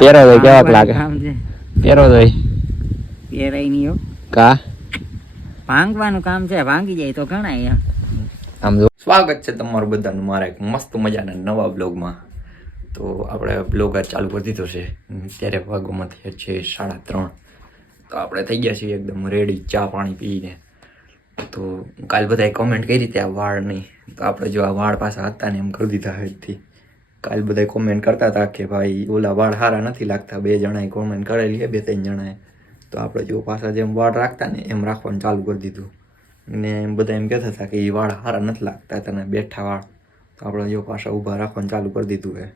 પેરો તો કેવાક લાગે પેરો તો પેરાય નહીં હો, કા ભાંગવાનું કામ છે, ભાંગી જાય તો ગણાય એમ. આમ જો સ્વાગત છે તમારું બધાનું મારા એક મસ્ત મજાના નવા બ્લોગમાં. તો આપણે બ્લોગ ચાલુ કરી દીધો છે. ત્યારે વાગોમાં થયા છે 3:30. તો આપણે થઈ ગયા છીએ એકદમ રેડી ચા પાણી પીને. તો કાલ બધાએ કોમેન્ટ કરી હતી આ વાળ નહીં, તો આપણે જો આ વાળ પાછા હતા ને એમ કરી દીધા હતી. કાલ બધા કોમેન્ટ કરતા હતા કે ભાઈ ઓલા વાળ સારા નથી લાગતા, 2 જણાએ કોમેન્ટ કરેલી છે, 2-3 જણાએ. તો આપણે જો પાછા જેમ વાળ રાખતા ને એમ રાખવાનું ચાલુ કરી દીધું. ને એમ બધા એમ કહેતા હતા કે એ વાળ સારા નથી લાગતા તને બેઠા વાળ, તો આપણે જો પાછા ઊભા રાખવાનું ચાલુ કરી દીધું છે.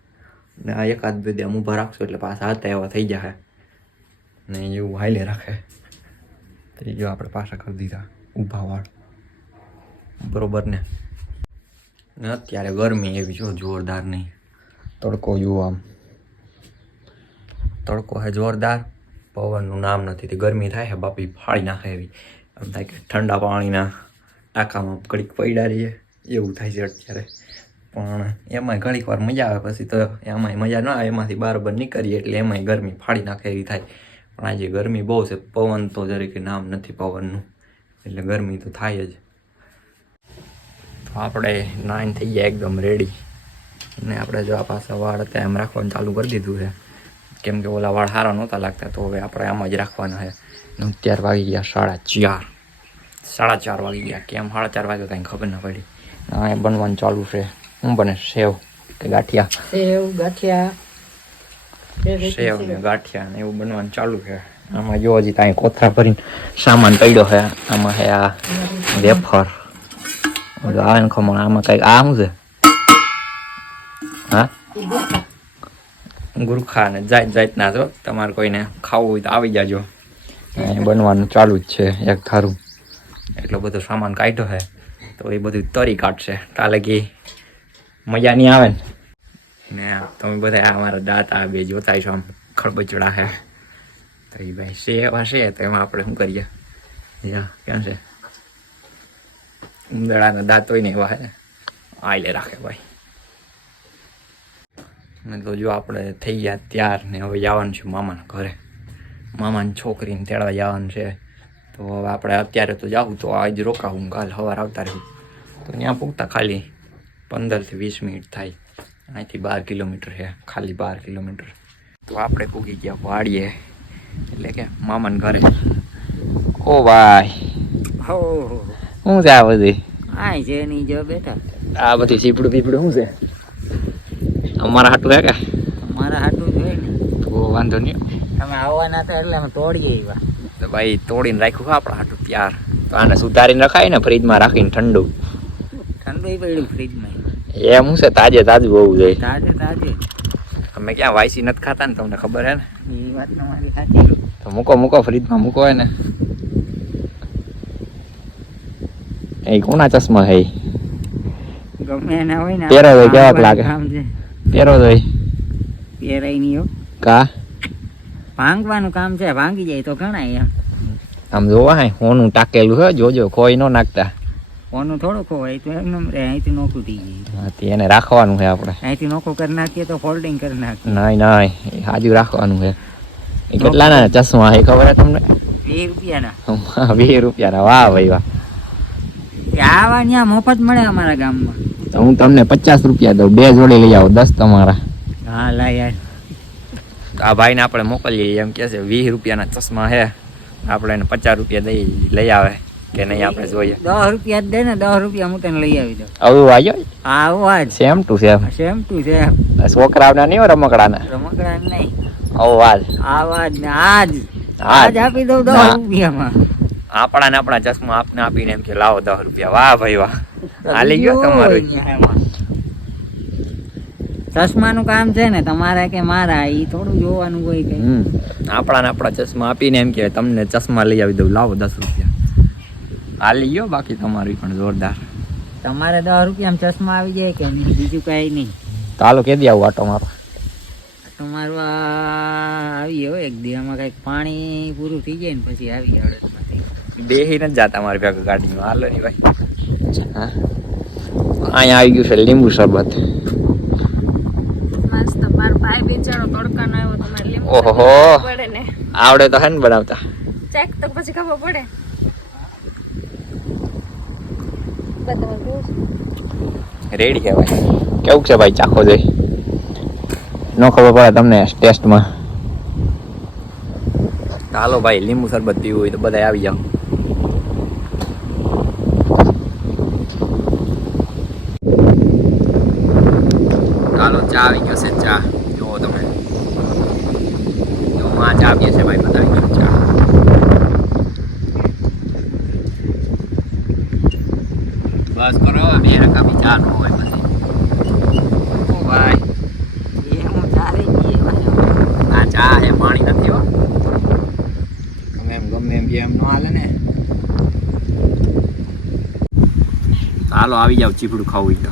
ને આ એકાદ બે આમ ઊભા રાખશો એટલે પાછા હતા એવા થઈ જાય ને એવું હાઈલે રાખે. તો જો આપણે પાછા કરી દીધા ઊભા વાળ બરોબર ને. અત્યારે ગરમી એવી જો જોરદાર નહીં, તડકો જુઓ આમ, તડકો હે જોરદાર, પવનનું નામ નથી. તે ગરમી થાય છે બાપી ફાળી નાખે એવી. એમ થાય કે ઠંડા પાણીના ટાંકામાં ઘડીક પડ્યા રહીએ એવું થાય છે અત્યારે. પણ એમાંય ઘણીક વાર મજા આવે, પછી તો એમાંય મજા ન આવે, એમાંથી બરાબર નીકળીએ એટલે એમાંય ગરમી ફાડી નાખે એવી થાય. પણ આજે ગરમી બહુ છે, પવન તો જરીકે નામ નથી પવનનું, એટલે ગરમી તો થાય જ. તો આપણે 9 થઈ ગયા એકદમ રેડી. ને આપણે જો આ પાછા વાળ હતા એમ રાખવાનું ચાલુ કરી દીધું છે, કેમ કે ઓલા વાળ સારા નહોતા લાગતા. તો હવે આપણે આમ જ રાખવાના છે. અત્યારે વાગી ગયા 4:30 વાગી ગયા. કેમ 4:30 વાગ્યા કાંઈ ખબર ના પડી. આ બનવાનું ચાલુ છે. શું બને? સેવ કે ગાંઠિયા? સેવ ને ગાંઠિયા ને એવું બનવાનું ચાલુ છે. આમાં જો હજી કાંઈ કોથળા ભરીને સામાન પડ્યો છે. આમાં છે આ વેફર, આ ખમણ, આમાં કંઈક આ શું છે? હા, ગુરખા ને જાતના. જો તમારે કોઈને ખાવું હોય તો આવી જાજો. બનવાનું ચાલુ જ છે એક ધારું. એટલો બધો સામાન કાઢ્યો છે, તો એ બધું તરી કાઢશે. કાલે કે મજા નહીં આવે ને. તમે બધા અમારા દાંત બે જોતા છો આમ ખળબચડા છે. તો એ ભાઈ સેવા છે, તો એમાં આપણે શું કરીએ? ક્યાં છે ઉંદરડાના દાંત હોય ને એવા હે, આલે રાખે ભાઈ. ને તો જો આપણે થઈ ગયા ત્યાર ને હવે જવાનું છે મામાના ઘરે. મામાની છોકરીને તેડવા જવાનું છે. તો હવે આપણે અત્યારે તો જાઉં તો આજ રોકાવું, કાલ સવારે આવતા રહ્યું. તો ત્યાં પૂગતા ખાલી 15 થી 20 મિનિટ થાય. અહીંથી 12 કિલોમીટર છે, ખાલી 12 કિલોમીટર. તો આપણે પૂગી ગયા વાડીએ, એટલે કે મામાના ઘરે. ઓ ભાઈ શું છે આ બધી? આ છે ની જો બેટા, આ બધી સીપડું પીપડું શું છે? અમારા હાટું હે કે? અમારા હાટું જ હોય ને. તો વાંધો નહીં, તમે આવવાના હતા એટલે અમે તોડીએ એવા. તો ભાઈ તોડીને રાખ્યું આપણા હાટું ત્યાર. તો આને સુધારીને રખાય ને, ફ્રીજમાં રાખીને ઠંડુ પડ્યું ફ્રીજમાં. એમ શું છે? તાજે તાજું હોવું જોઈએ. તાજે તમે ક્યાં વાયસી નથી ખાતા ને, તમને ખબર હે ને. એ વાત તમારી સાચી. તો મૂકો ફ્રીજમાં મૂકો હે ને. એ કોના ચશ્મા હે? ગમે એના હોય ને. પેરો તો કેવાક લાગે? પેરો તો પેરાય નહીં હો, કા ભાંગવાનું કામ છે, ભાંગી જાય તો ગણાય એમ. આમ જોવા હે હોનું ટાકેલું છે, જોજો ખોઈ ન નાખતા. કોનું થોડું ખોવાય તો એમ રે, અહીંથી નોખું થઈ જાય. એને રાખવાનું છે આપણે. અહીંથી નોખું કરી નાખીએ તો ફોલ્ડિંગ કરી નાખીએ. નહીં હાજુ રાખવાનું છે. એ કેટલાના ચશ્મા હે ખબર હે તમને? 20 રૂપિયાના. 20 રૂપિયાના. વાહ ભાઈ વાહ. આવા ત્યાં મફત મળે અમારા ગામમાં. તો હું તમને 50 રૂપિયા દઉં, 2 જોડી લઈ આવો, 10 તમારા. હા લા યાર. આ ભાઈને આપણે મોકલીએ, એમ કે છે 20 રૂપિયાના ચશ્મા હે, આપણે એને 50 રૂપિયા લઈ આવે કે નહીં આપણે જોઈએ. 10 રૂપિયા જ દે ને, 10 રૂપિયા હું તને લઈ આવી દઉં. આવું આવ્યો? આવો આજ સેમ ટુ સેમ. છોકરાઓના નહીં, રમકડાના. રમકડા નહીં. આવાજ ને આજ આપી દઉં 10 રૂપિયામાં. આપણા ચશ્મા આપને આપીને એમ કે લાવો 10 રૂપિયા. વાહ ભાઈ વાહ, હાલી ગયો તમારું. ચશ્માનું કામ છે ને તમારે કે મારા, એ થોડું જોવાનું હોય કે. આપણા ચશ્મા આપીને એમ કે તમને ચશ્મા લઈ આવી દઉં, લાવો 10 રૂપિયા. હાલી ગયો. બાકી તમારી પણ જોરદાર. તમારે 10 રૂપિયામાં ચશ્મા આવી જાય કે બીજું કઈ નહીં? તો હાલો કે દી આવું આટો મારો. તમારું આવી હોય એક દી, આમાં કઈક પાણી પૂરું થઈ જાય ને પછી આવી આવડે. બેહી નથી જાતા મારી ભેગા ગાડીમાં. હાલો ની ભાઈ. અહીંયા આવી ગયું છે લીંબુ શરબત. મસ્ત. મારો ભાઈ બિચારો તડકાનો આવ્યો તો મારે લીંબુ ઓહો શરબત પડે ને આવડે તો હે ને બનાવતા ચેક તો પછી ખબર પડે. બધા જોઉં રેડી છે ભાઈ. કેવું છે ભાઈ ચાખો જોઈ ન ખબર પડે તમને ટેસ્ટમાં. હાલો ભાઈ લીંબુ શરબત પીવું હોય તો બધા આવી જાઓ. ચાલો ચા આવી ગયો છે. ચા જુઓ તમે જો માં ચા પીએ છે ભાઈ. બધા આવી ગયો ચા. બસ કરો બે રકાબી ચા ન હોય પછી. ઓ ભાઈ એ હું ચાલે જઈએ ભાઈ. આ ચા હે પાણી નથી હો. ગમે એમ એમ નો હાલે ને. ચાલો આવી જાવ ચીપડું ખાવું તો.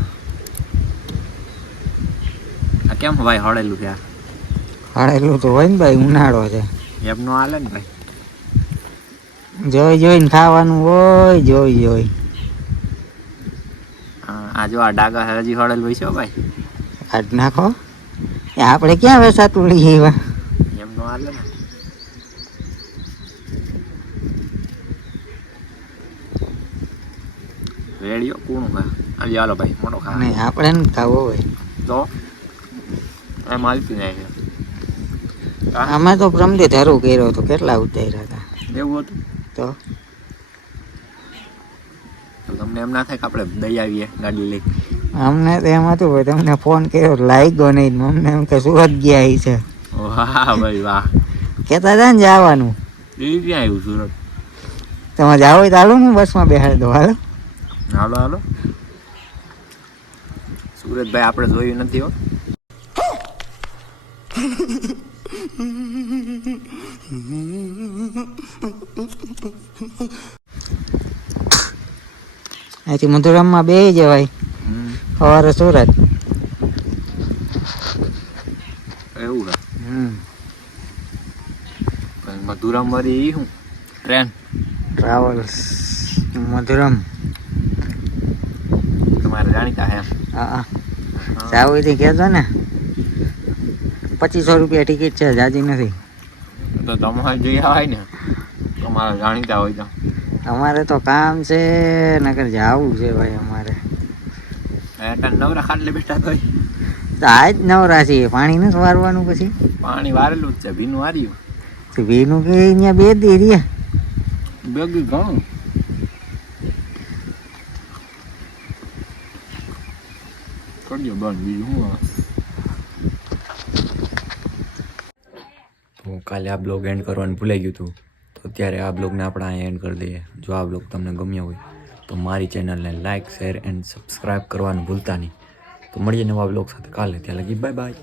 આ કેમ ભાઈ હળેલું છે? હળેલું તો હોય ને ભાઈ, ઉનાળો છે. એમ નો હાલે ને ભાઈ. જોઈને ખાવાનું હોય. જોઈ આ જો આ ડાગા હજી હળેલું હોય છે હો ભાઈ. કાઢ નાખો. એ આપણે ક્યાં વેસાતું લઈએ એવા. એમ નો હાલે ને. રેડિયો કોણ ખા? આજે હાલો ભાઈ મોટો ખા. નહીં આપણે ને ખાવો હોય. તો એમ હાલતી નહીં. અમે તો પ્રમદી ધરું કર્યો હતો, કેટલા ઉતાર્યા હતા. એવું હતું તો તો તમને એમ ના થાય કે આપણે દઈ આવીએ ગાડી લઈ? અમને તો એમ હતું ભાઈ, તમને ફોન કર્યો લાગ્યો નહીં. અમને એમ કે સુરત ગયા છે. વાહ ભાઈ વાહ. કહેતા હતા ને જવાનું. એ ક્યાં આવ્યું સુરત? તમે જાવ હોય તો હાલો ને, બસમાં બેહાડી દો. હાલો હાલો હાલો. સુરતભાઈ આપણે જોયું નથી હો. અહીંથી મધુરામમાં બે જવાય, સવારે સુરત. એવું છે. મધુરામ વાળી શું ટ્રેન? ટ્રાવેલ્સ મધુરમ. તમારે જાણીતા હે? હા જાવ હોય તો કહેજો ને. 2500 રૂપિયા ટિકિટ છે, જાજી નથી. તો તમારે જઈ આવાય ને, તમારે જાણીતા હોય તો. અમારે તો કામ છે, નકર જાવું છે ભાઈ અમારે. નવરા ખાટલે બેઠા તો આજ નવરા છીએ. પાણી નથી વારવાનું પછી? પાણી વારેલું જ છે, ભીનું વાર્યું. ભીનું કે અહીંયા 2 દી રહ્યા. બેગી ઘણું કરજો બંધ. બીજું શું? હું કાલે આ બ્લોગ એન્ડ કરવાનું ભૂલાઈ ગયું હતું, તો અત્યારે આ બ્લોગને આપણે અહીંયા એન્ડ કરી દઈએ. જો આ બ્લોગ તમને ગમ્યો હોય તો મારી ચેનલને લાઇક શેર એન્ડ સબસ્ક્રાઈબ કરવાનું ભૂલતા નહીં. તો મળીએ નવા બ્લોગ સાથે કાલે. ત્યાં લગી બાય બાય.